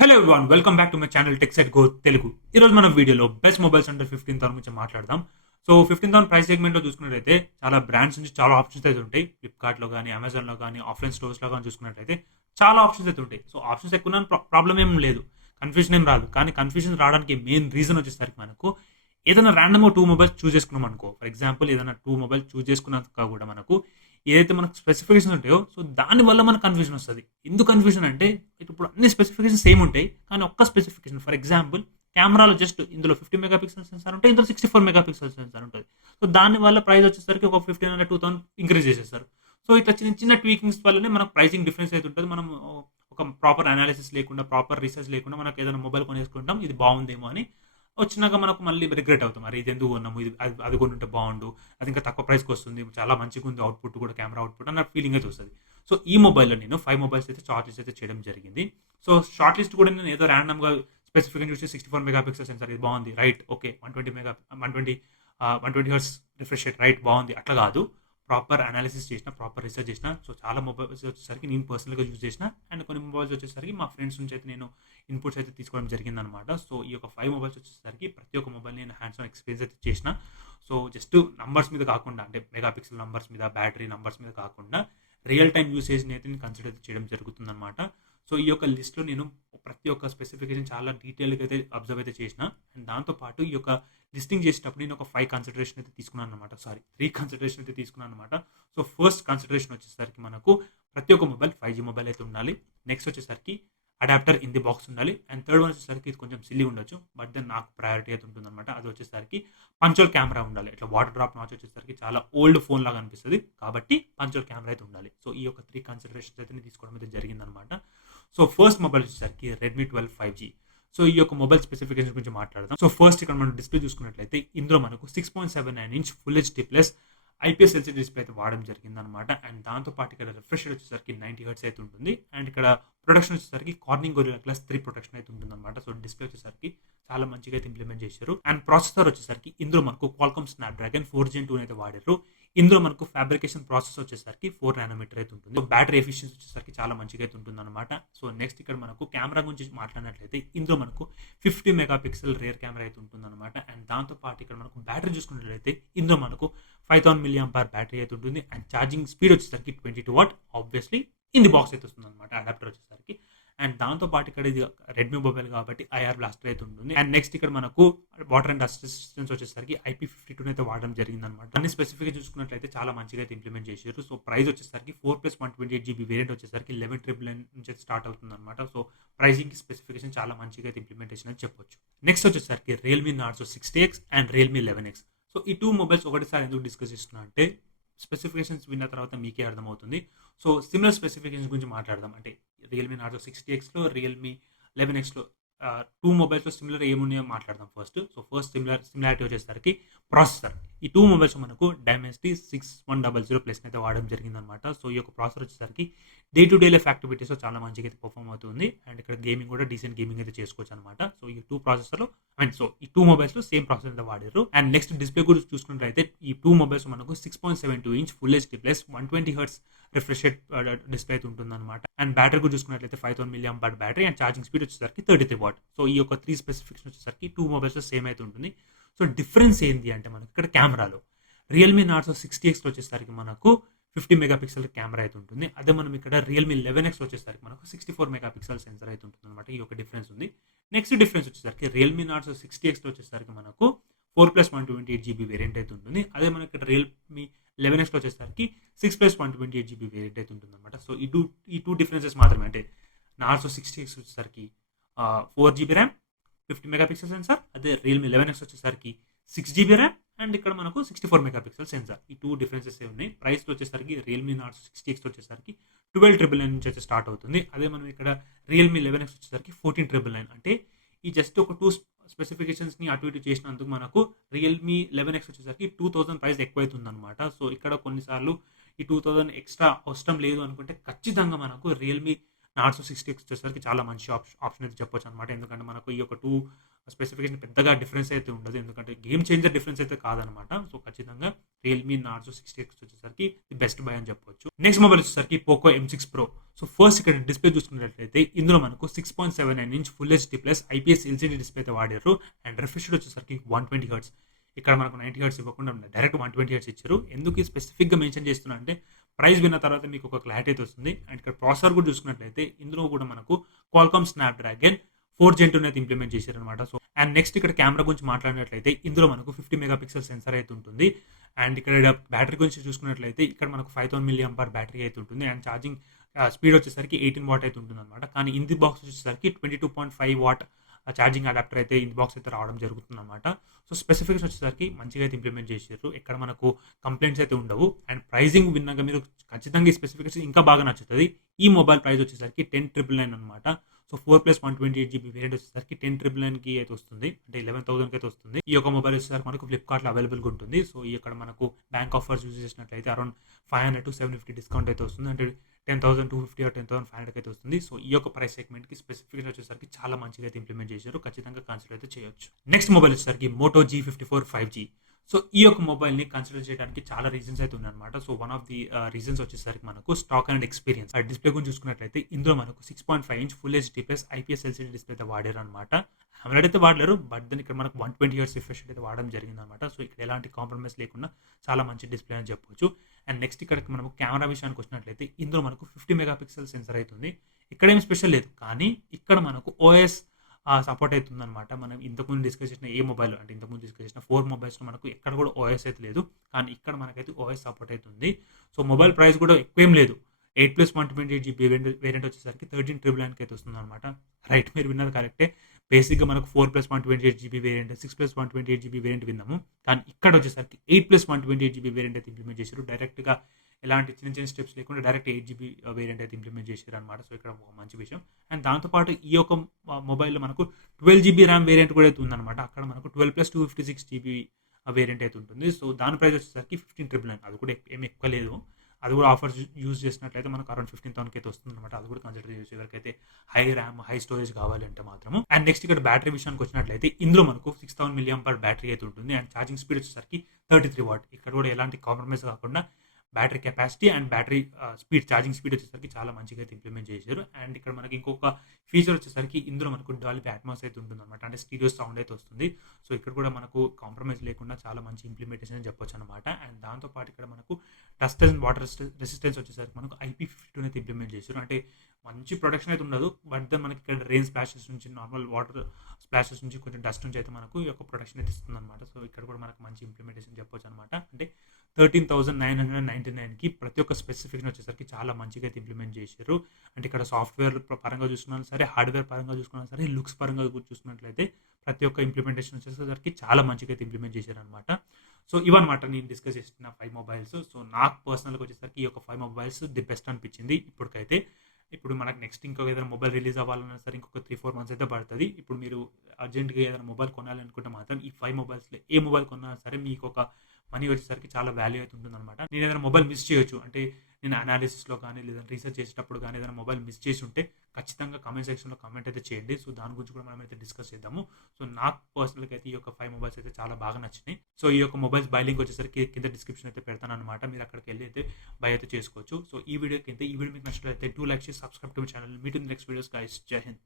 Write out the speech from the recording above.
Hello everyone, welcome back to my channel tech set go Telugu. ఈరోజు మనం వీడియోలో best mobiles under 15,000 గురించి మాట్లాడదాం. సో 15,000 ప్రైస్ సెగ్మెంట్లో చూసుకున్నట్లయితే చాలా బ్రాండ్స్ నుంచి చాలా ఆప్షన్స్ అయితే ఉంటాయి. ఫ్లిప్కార్ట్లో కానీ, అమెజాన్లో కానీ, ఆఫ్లైన్ స్టోర్స్లో కానీ చూసుకున్నట్లయితే చాలా ఆప్షన్స్ అయితే ఉంటాయి. సో ఆప్షన్స్ ఎక్కువ ప్రాబ్లం ఏం లేదు, కన్ఫ్యూజన్ ఏం రాదు. కానీ కన్ఫ్యూజన్ రావడానికి మెయిన్ రీజన్ వచ్చేసరికి మనకు ఏదైనా ర్యాండమ్గా 2 మొబైల్స్ చూస్ చేసుకున్నాం అనుకో. ఫర్ ఎగ్జాంపుల్ ఏదైనా 2 మొబైల్స్ చూస్ చేసుకున్నాక కూడా మనకు ఏదైతే మనకు స్పెసిఫికేషన్స్ ఉంటాయో సో దానివల్ల మనకు కన్ఫ్యూజన్ వస్తుంది. ఎందుకు కన్ఫ్యూజన్ అంటే ఇప్పుడు అన్ని స్పెసిఫికేషన్స్ సేమ్ ఉంటాయి, కానీ ఒక్క స్పెసిఫికేషన్ ఫర్ ఎగ్జాంపుల్ కెమెరాలో జస్ట్ ఇందులో 50 మెగా పిక్సెల్ సెన్సార్ ఉంటే ఇందులో 64 మెగా పిక్సెల్ సెన్సార్ ఉంటుంది. సో దానివల్ల ప్రైస్ వచ్చేసరికి ఒక 1500 2000 ఇంక్రీజ్ చేసేస్తారు. సో ఇట్లా చిన్న చిన్న ట్వీకింగ్స్ వల్లనే మనకు ప్రైసింగ్ డిఫరెన్స్ అయితే ఉంటుంది. మనం ఒక ప్రాపర్ అనాలిసిస్ లేకుండా, ప్రాపర్ రీసెర్చ్ లేకుండా మనకు ఏదైనా మొబైల్ కొనేసుకుంటాం, ఇది బాగుందేమో అని వచ్చినాక మనకు మళ్ళీ రిగ్రెట్ అవుతాం. అది ఇది ఎందుకు కొన్నాము, ఇది అది కొని ఉంటే బాగుండు, అది ఇంకా తక్కువ ప్రైస్కి వస్తుంది, చాలా మంచిగా ఉంది అవుట్పుట్ కూడా, కెమెరా అవుట్పుట్ అన్న ఫీలింగ్ అయితే వస్తుంది. సో ఈ మొబైల్లో నేను 5 మొబైల్స్ అయితే షార్ట్ లిస్ట్ అయితే చేయడం జరిగింది. సో షార్ట్ లిస్ట్ కూడా నేను ఏదో ర్యాండమ్గా స్పెసిఫికేషన్ చూసి 64 మెగా పిక్సెల్ సెన్సార్ ఇది బాగుంది right, okay 120 hertz refresh rate right బాగుంది అట్లా కాదు. ప్రాపర్ అనాలిసిస్ చేసిన, ప్రాపర్ రీసెర్చ్ చేసిన. సో చాలా మొబైల్స్ వచ్చేసరికి నేను పర్సనల్గా యూజ్ చేసిన, అండ్ కొన్ని మొబైల్స్ వచ్చేసరికి మా ఫ్రెండ్స్ నుంచి అయితే నేను ఇన్పుట్స్ అయితే తీసుకోవడం జరిగిందనమాట. సో ఈ యొక్క 5 మొబైల్స్ వచ్చేసరికి ప్రతి ఒక్క మొబైల్ నేను హ్యాండ్స్ ఆన్ ఎక్స్పీరియన్స్ అయితే చేసిన. సో జస్ట్ నంబర్స్ మీద కాకుండా, అంటే మెగా పిక్సెల్ నంబర్స్ మీద, బ్యాటరీ నంబర్స్ మీద కాకుండా రియల్ టైం యూసేజ్ని అయితే నేను కన్సిడర్ చేయడం జరుగుతుందన్నమాట. సో ఈ యొక్క లిస్ట్లో నేను ప్రతి ఒక్క స్పెసిఫికేషన్ చాలా డీటెయిల్గా అయితే అబ్జర్వ్ అయితే చేసిన. అండ్ దాంతోపాటు ఈ యొక్క లిస్టింగ్ చేసేటప్పుడు నేను ఒక 5 కన్సిడరేషన్ అయితే తీసుకున్నాను అనమాట. 3 కన్సిడరేషన్ అయితే తీసుకున్నాను అనమాట. సో ఫస్ట్ కన్సిడరేషన్ వచ్చేసరికి మనకు ప్రతి ఒక్క మొబైల్ 5G మొబైల్ అయితే ఉండాలి. నెక్స్ట్ వచ్చేసరికి అడాప్టర్ ఇన్ ది బాక్స్ ఉండాలి. అండ్ థర్డ్ వన్ వచ్చేసరికి ఇది కొంచెం సిల్లీ ఉండొచ్చు, బట్ దెన్ నాకు ప్రయారిటీ అయితే ఉంటుందన్నమాట. అది వచ్చేసరికి పంచువల్ కెమెరా ఉండాలి. ఇట్లా వాటర్ డ్రాప్ నాచ్ వచ్చేసరికి చాలా ఓల్డ్ ఫోన్ లాగా అనిపిస్తుంది, కాబట్టి పంచువల్ కెమెరా అయితే ఉండాలి. సో ఈ యొక్క 3 కన్సిడరేషన్స్ అయితే నేను తీసుకోవడం అయితే జరిగిందనమాట. సో ఫస్ట్ మొబైల్ వచ్చేసరికి రెడ్మీ 12 5G. సో ఈ యొక్క మొబైల్ స్పెసిఫికేషన్ గురించి మాట్లాడదాం. సో ఫస్ట్ ఇక్కడ మనం డిస్ప్లే చూసుకున్నట్లయితే ఇందులో మనకు 6.79 inch full HD plus IPS LCD display అయితే వాడడం జరిగిందనమాట. అండ్ దాంతోపాటు ఇక్కడ రిఫ్రెష్ రేట్ వచ్చేసరికి 90 హెర్ట్జ్ అయితే ఉంటుంది. అండ్ ఇక్కడ ప్రొడక్షన్ వచ్చేసరికి కార్నింగ్ గొరిల్లా గ్లాస్ 3 ప్రొటెక్షన్ అయితే ఉంటుందన్నమాట. సో డిస్ప్లే వచ్చేసరికి చాలా మంచిగా అయితే ఇంప్లిమెంట్ చేశారు. అండ్ ప్రాసెసర్ వచ్చేసరికి ఇందులో మనకు క్వాల్కామ్ స్నాప్డ్రాగన్ 4 Gen 2 అయితే వాడారు. ఇందులో మనకు ఫ్యాబ్రికేషన్ ప్రాసెస్ వచ్చేసరికి 4 నానోమీటర్ అయితే ఉంటుంది. సో బ్యాటరీ ఎఫిషియన్సీ వచ్చేసరికి చాలా మంచిగా అయితే ఉంటుంది అనమాట. సో నెక్స్ట్ ఇక్కడ మనకు కెమెరా గురించి మాట్లాడినట్లయితే ఇందులో మనకు 50 మెగా పిక్సెల్ రేర్ కెమెరా అయితే ఉంటుంది అనమాట. అండ్ దాంతోపాటు ఇక్కడ మనకు బ్యాటరీ చూసుకున్నట్లయితే ఇందులో మనకు 5000 mAh బ్యాటరీ అయితే ఉంటుంది. అండ్ ఛార్జింగ్ స్పీడ్ వచ్చేసరికి 22 what obviously in the box అయితే వస్తుంది అనమాట, అడాప్టర్ వచ్చేసరికి. అండ్ దాంతోపాటు ఇక్కడ ఇది రెడ్మీ మొబైల్ కాబట్టి ఐఆర్ బ్లాస్టర్ అయితే ఉంటుంది. అండ్ నెక్స్ట్ ఇక్కడ మనకు వాటర్ అండ్ డస్ట్ రెసిస్టెన్స్ వచ్చేసరికి IP52 అయితే వాడడం జరిగింది అనమాట. అన్ని స్పెసిఫిక్ చూసుకున్నట్లయితే చాలా మంచిగా అయితే ఇంప్లిమెంట్ చేశారు. సో ప్రైస్ వచ్చేసరికి 4+128GB వేరియంట్ వచ్చేసరికి 11,999 నుంచి స్టార్ట్ అవుతుంది అనమాట. సో ప్రైసింగ్ స్పెసిఫికేషన్ చాలా మంచిగా అయితే ఇంప్లిమెంటేషన్ అని చెప్పొచ్చు. నెక్స్ట్ వచ్చేసరికి Realme Narzo 60X and Realme 11X. So ఈ 2 మొబైల్స్ ఒకటిసారి ఎందుకు డిస్కస్ చేస్తున్నా అంటే స్పెసిఫికేషన్స్ విన్న తర్వాత మీకే అర్థమవుతుంది. సో సిమిలర్ స్పెసిఫికేషన్స్ గురించి మాట్లాడదాం. అంటే రియల్మీ నార్జో 60Xలో, రియల్మీ 11Xలో 2 మొబైల్స్లో సిమిలర్ ఏమున్నాయో మాట్లాడదాం ఫస్ట్. సో ఫస్ట్ సిమిలారిటీ వచ్చేసరికి ప్రాసెసర్. ఈ 2 మొబైల్స్ మనకు డైమెన్సిటీ 6100 ప్లస్ అయితే వాడడం జరిగిందనమాట. సో ఈ యొక్క ప్రాసెసర్ వచ్చేసరికి డే టు డే లైఫ్ యాక్టివిటీస్లో చాలా మంచిగా అయితే పర్ఫామ్ అవుతుంది. అండ్ ఇక్కడ గేమింగ్ కూడా డీసెంట్ గేమింగ్ అయితే చేసుకోవచ్చు అనమాట. సో ఈ 2 ప్రాసెసర్లో ఈ 2 మొబైల్స్లో సేమ్ ప్రాసెసర్ అయితే వాడారు. అండ్ నెక్స్ట్ డిస్ప్లే గురించి చూసుకున్నట్లయితే ఈ 2 మొబైల్స్ మనకు 6.72 inch full HD plus 120 hertz refresh rate display అయితే ఉంటుంది అనమాట. అండ్ బ్యాటరీ కూడా చూసుకున్నట్లయితే 5000 mAh battery and charging speed వచ్చేసరికి 33 వాట్. సో ఈ యొక్క 3 స్పెసిఫికేషన్ వచ్చేసరికి 2 మొబైల్స్లో సేమ్ అయితే ఉంటుంది. సో డిఫరెన్స్ ఏంటి అంటే మనకి ఇక్కడ కెమెరాలో రియల్మీ నార్జో 60Xలో వచ్చేసరికి మనకు 50 మెగా పిక్సెల్ కెమెరా అయితే ఉంటుంది. అదే మనం ఇక్కడ రియల్మీ 11X వచ్చేసరికి మనకు 64 మెగా పిక్సెల్ సెన్సర్ అయితే ఉంటుంది అనమాట. ఈ యొక్క డిఫరెన్స్ ఉంది. నెక్స్ట్ డిఫరెన్స్ వచ్చేసరికి రియల్మీ నార్జో 60Xలో వచ్చేసరికి మనకు 4+128GB వేరియంట్ అయితే ఉంటుంది. అదే మనకి ఇక్కడ రియల్మీ 11Xలో వచ్చేసరికి 6+128GB వేరియంట్ అయితే ఉంటుంది అనమాట. సో ఈ టూ డిఫరెన్సెస్ మాత్రమే. అంటే నార్జో 60X వచ్చేసరికి 4GB RAM 50 mega pixel sensor, అదే రియల్మీ 11X వచ్చేసరికి 6GB ర్యామ్ అండ్ ఇక్కడ మనకు 64 మెగా పిక్సెల్ సెన్సార్. ఈ 2 డిఫరెన్సెస్ ఉన్నాయి. ప్రైస్లో వచ్చేసరికి రియల్మీ నార్జో 60X వచ్చేసరికి 12,999 నుంచి అయితే స్టార్ట్ అవుతుంది. అదే మనం ఇక్కడ రియల్మీ 11X వచ్చేసరికి 14,999. అంటే ఈ జస్ట్ ఒక 2 స్పెసిఫికేషన్స్ని అటు ఇటు చేసినందుకు మనకు రియల్మీ 11X వచ్చేసరికి 2000 ప్రైస్ ఎక్కువ అవుతుంది అనమాట. సో ఇక్కడ కొన్నిసార్లు ఈ 2000 ఎక్స్ట్రా అవసరం లేదు అనుకుంటే ఖచ్చితంగా మనకు రియల్మీ నార్జో 60X వచ్చేసరికి చాలా మంచి ఆప్షన్ అయితే చెప్పొచ్చు అనమాట. ఎందుకంటే మనకు ఈ యొక్క 2 స్పెసిఫికేషన్ పెద్దగా డిఫరెన్స్ అయితే ఉండదు. ఎందుకంటే గేమ్ చేంజర్ డిఫరెన్స్ అయితే కాదనమాట. సో, ఖచ్చితంగా రియల్‌మీ నార్జో 60X వచ్చేసరికి ది బెస్ట్ బై అని చెప్పొచ్చు. నెక్స్ట్ మొబైల్ వచ్చేసరికి Poco M6 Pro. So, first ఇక్కడ డిస్‌ప్లే చూసుకున్నట్లయితే ఇందులో మనకు 6.79 inch full HD plus IPS LCD display అయితే వాడారు. అండ్ రిఫ్రెష్ రేట్ వచ్చేసరికి 120 హెర్ట్జ్. ఇక్కడ మనకు 90 హెర్ట్జ్ ఇవ్వకుండా డైరెక్ట్ 120 హెర్ట్జ్ ఇచ్చారు. ఎందుకు ఈ స్పెసిఫిక్‌గా మెన్షన్ చేస్తున్నా అంటే ప్రైస్ విన్న తర్వాత మీకు ఒక క్లారిటీ అయితే వస్తుంది. అండ్ ఇక్కడ ప్రాసెసర్ కూడా చూసుకున్నట్లయితే ఇందులో కూడా మనకు క్వాల్కామ్ స్నాప్‌డ్రాగన్ 4 Gen 2 అయితే ఇంప్లిమెంట్ చేశారనమాట. సో, అండ్ నెక్స్ట్ ఇక్కడ కెమెరా గురించి మాట్లాడినట్లయితే ఇందులో మనకు 50 మెగా పిక్సెల్ సెన్సార్ అయితే ఉంటుంది. అండ్ ఇక్కడ బ్యాటరీ గురించి చూసుకున్నట్లయితే ఇక్కడ మనకు 5000 మిల్లీ బ్యాటరీ అయితే ఉంటుంది. అండ్ ఛార్జింగ్ స్పీడ్ వచ్చేసరికి 18 వాట్ అయితే ఉంటుందన్నమాట. కానీ ఇన్ ది బాక్స్ వచ్చేసరికి 22.5 వాట్ ఛార్జింగ్ అడాప్టర్ అయితే ఇన్ బాక్స్ అయితే రావడం జరుగుతుందన్నమాట. సో, స్పెసిఫికేషన్ వచ్చేసరికి మంచిగా అయితే ఇంప్లిమెంట్ చేశారు. ఎక్కడ మనకు కంప్లైంట్స్ అయితే ఉండవు. అండ్ ప్రైజింగ్ విన్నాక మీరు ఖచ్చితంగా ఈ స్పెసిఫికేషన్ ఇంకా బాగా నచ్చుతుంది. ఈ మొబైల్ ప్రైస్ వచ్చేసరికి 10,999 అనమాట. సో, 4+128GB వేరియంట్ వచ్చేసరికి 10,999కి అయితే వస్తుంది. అంటే 11,000కి అయితే వస్తుంది. ఈ యొక్క మొబైల్ వచ్చేసరికి మనకు ఫ్లిప్‌కార్ట్‌లో అవైలబుల్‌గా ఉంటుంది. సో, ఇక్కడ మనకు బ్యాంక్ ఆఫర్స్ యూజ్ చేసినట్లయితే అరౌండ్ 500-750 డిస్కౌంట్ అయితే వస్తుంది. అంటే 10,250 ఆర్ 10,500కి అయితే వస్తుంది. సో, ఈ యొక్క ప్రైస్ సెగ్మెంట్‌కి స్పెసిఫికేషన్ వచ్చేసరికి చాలా మంచిగా అయితే ఇంప్లిమెంట్ చేశారు. ఖచ్చితంగా కన్సిడర్ అయితే చేయొచ్చు. నెక్స్ట్ మొబైల్ వచ్చేసరికి మోటో G54 5G. సో, ఈ యొక్క మొబైల్‌ని కన్సిడర్ చేయడానికి చాలా రీజన్స్ అయితే ఉన్నాయన్నమాట. So, one of the reasons వచ్చేసరికి మనకు స్టాక్ అండ్ ఎక్స్పీరియన్స్. ఆ డిస్‌ప్లే గురించి చూసుకున్నట్లయితే ఇందులో మనకు 6.5 inch full HD plus IPS LCD display అయితే వాడారనమాట. అమోలెడ్ అయితే వాడలేరు. బట్ దెన్ ఇక్కడ మనకు 120 హెర్ట్జ్ రిఫ్రెష్ రేట్ అయితే వాడడం జరిగిందనమాట. సో, ఇక్కడ ఎలాంటి కాంప్రమైజ్ లేకుండా చాలా మంచి డిస్‌ప్లే అని చెప్పొచ్చు. అండ్ నెక్స్ట్ ఇక్కడ మనకు కెమెరా విషయానికి వచ్చినట్లయితే ఇందులో మనకు 50 మెగా పిక్సెల్ సెన్సార్ అవుతుంది. ఇక్కడ ఏమి స్పెషల్ లేదు. కానీ ఇక్కడ మనకు ఓఎస్ సపోర్ట్ అవుతుందనమాట. మనం ఇంతకుముందు డిస్కస్ చేసిన ఏ మొబైల్ అంటే ఇంతకుముందు డిస్కస్ చేసిన 4 మొబైల్స్‌లో మనకు ఎక్కడ కూడా ఓఎస్ అయితే లేదు. కానీ ఇక్కడ మనకైతే ఓఎస్ సపోర్ట్ అవుతుంది. సో, మొబైల్ ప్రైస్ కూడా ఎక్కువేం లేదు. 8+128GB వేరియంట్ వచ్చేసరికి 13,999కి అయితే వస్తుందనమాట. రైట్, మీరు విన్నది కరెక్టే. బేసిక్‌గా మనకు 4+128GB వేరియంట్, 6+128GB వేరియంట్ విన్నాము. కానీ ఇక్కడ వచ్చేసరికి 8+128GB వేరియంట్ అయితే ఇంప్లిమెంట్ చేశారు. డైరెక్ట్‌గా ఎలాంటి చిన్న చిన్న స్టెప్స్ లేకుండా డైరెక్ట్ 8GB వేరియంట్ అయితే ఇంప్లిమెంట్ చేశారనమాట. సో, ఇక్కడ ఒక మంచి విషయం. అండ్ దాంతోపాటు ఈ యొక్క మొబైల్‌లో మనకు 12GB ర్యామ్ వేరియంట్ కూడా అయితే ఉందనమాట. అక్కడ మనకు 12+256GB వేరియంట్ అయితే ఉంటుంది. సో, దాని ప్రైస్ వచ్చేసరికి 15,999. అది కూడా ఏమి ఎక్కువ లేదు. అది కూడా ఆఫర్స్ యూజ్ చేసినట్లయితే మనకు అరౌండ్ 15,000కి అయితే వస్తుందన్నమాట. అది కూడా కన్సిడర్ చేయొచ్చు ఎవరికైతే హై ర్యామ్, హై స్టోరేజ్ కావాలి అంటే మాత్రము. అండ్ నెక్స్ట్ ఇక్కడ బ్యాటరీ విషయానికి వచ్చినట్లయితే ఇందులో మనకు 6000 మిల్లీ బ్యాటరీ అయితే ఉంటుంది. అండ్ ఛార్జింగ్ స్పీడ్ వచ్చేసరికి 33 వాట్. ఇక్కడ కూడా ఎలాంటి కాంప్రమైజ్ కాకుండా battery capacity and battery speed, charging speed వచ్చేసరికి చాలా మంచిగా అయితే ఇంప్లిమెంట్ చేశారు. అండ్ ఇక్కడ మనకి ఇంకొక ఫీచర్ వచ్చేసరికి ఇందులో మనకు డాల్బీ అట్మాస్ అయితే ఉంటుందన్నమాట. అంటే స్టీరియో సౌండ్ అయితే వస్తుంది. సో, ఇక్కడ కూడా మనకు కాంప్రమైజ్ లేకుండా చాలా మంచి ఇంప్లిమెంటేషన్ అని చెప్పొచ్చు అనమాట. అండ్ దాంతోపాటు ఇక్కడ మనకు డస్ట్ అండ్ వాటర్ రెసిస్టెన్స్ వచ్చేసరికి మనకు IP52 అయితే ఇంప్లిమెంట్ చేశారు. అంటే మంచి ప్రొటెక్షన్ అయితే ఉండదు. బట్ దెన్ మనకి ఇక్కడ రెయిన్ స్ప్లాషెస్ నుంచి, నార్మల్ వాటర్ స్ప్లాషెస్ నుంచి, కొంచెం డస్ట్ నుంచి అయితే మనకు ఈ యొక్క ప్రొటెక్షన్ అయితే ఇస్తుందన్నమాట. సో, ఇక్కడ కూడా మనకు మంచి ఇంప్లిమెంటేషన్ చెప్పొచ్చు అనమాట. అంటే 13,999కి ప్రతి ఒక్క స్పెసిఫికేషన్ వచ్చేసరికి చాలా మంచిగా అయితే ఇంప్లిమెంట్ చేశారు. అంటే ఇక్కడ సాఫ్ట్‌వేర్ పరంగా చూసుకున్నా సరే, హార్డ్‌వేర్ పరంగా చూసుకున్నా సరే, లుక్స్ పరంగా చూసుకున్నట్లయితే ప్రతి ఒక్క ఇంప్లిమెంటేషన్ వచ్చేసరికి చాలా మంచిగా అయితే ఇంప్లిమెంట్ చేశారనమాట. సో, ఇవన్నమాట నేను డిస్కస్ చేసిన 5 మొబైల్స్. సో, నాకు పర్సనల్‌గా వచ్చేసరికి ఈ యొక్క 5 మొబైల్స్ ది బెస్ట్ అనిపించింది ఇప్పటికైతే. ఇప్పుడు మనకు నెక్స్ట్ ఇంకొక ఏదైనా మొబైల్ రిలీజ్ అవ్వాలన్నా సరే ఇంకొక 3-4 మంత్స్ అయితే పడుతుంది. ఇప్పుడు మీరు అర్జెంట్‌గా ఏదైనా మొబైల్ కొనాలనుకుంటే మాత్రం ఈ 5 మొబైల్స్‌లో ఏ మొబైల్ కొన్నా సరే మీకు ఒక మనీ వచ్చేసరికి చాలా వాల్యూ అయితే ఉంటుందన్నమాట. నేను ఏదైనా మొబైల్ మిస్ చేయొచ్చు. అంటే నేను అనాలిసిస్‌లో కానీ లేదా రీసెర్చ్ చేసేటప్పుడు కానీ ఏదైనా మొబైల్ మిస్ చేసి ఉంటే ఖచ్చితంగా కామెంట్ సెక్షన్‌లో కామెంట్ అయితే చేయండి. సో, దాని గురించి కూడా మనం అయితే డిస్కస్ చేద్దాము. సో, నాకు పర్సనల్‌గా అయితే ఈ యొక్క 5 మొబైల్స్ అయితే చాలా బాగా నచ్చినాయి. సో, ఈ యొక్క మొబైల్స్ బై లింక్ వచ్చేసరికి కింద డిస్క్రిప్షన్ అయితే పెడతానన్నమాట. మీరు అక్కడికి వెళ్ళి అయితే బై అయితే చేసుకోవచ్చు. సో, ఈ వీడియో మీకు నచ్చినట్లయితే 2 లైక్స్ చేసి subscribe to my channel. Meet in next videos guys. జై హింద్.